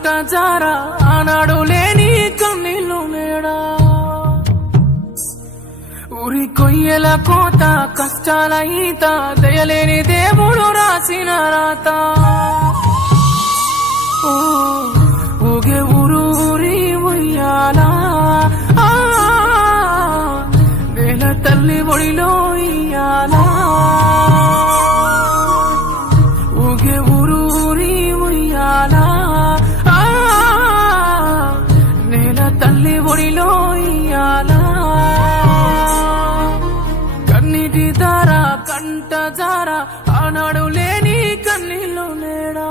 కంట జారా ఆనాడు లేని కన్నీళ్ళు నేడా ఊరి కొయ్యల కోత కష్టాల ఈత దయలేని దేవుడు రాసిన రాత ఊగే ఊరు ఊరి ఉయ్యాలా నేల తల్లి ఒడిలో ఇయ్యాలా ఊగే ఊరు ఊరి ఉయ్యాలా నేల తల్లి ఒడిలో ఇయ్యాలా కన్నీటి దార కంట జార ఆనాడు లేని కన్నీళ్ళు నేడా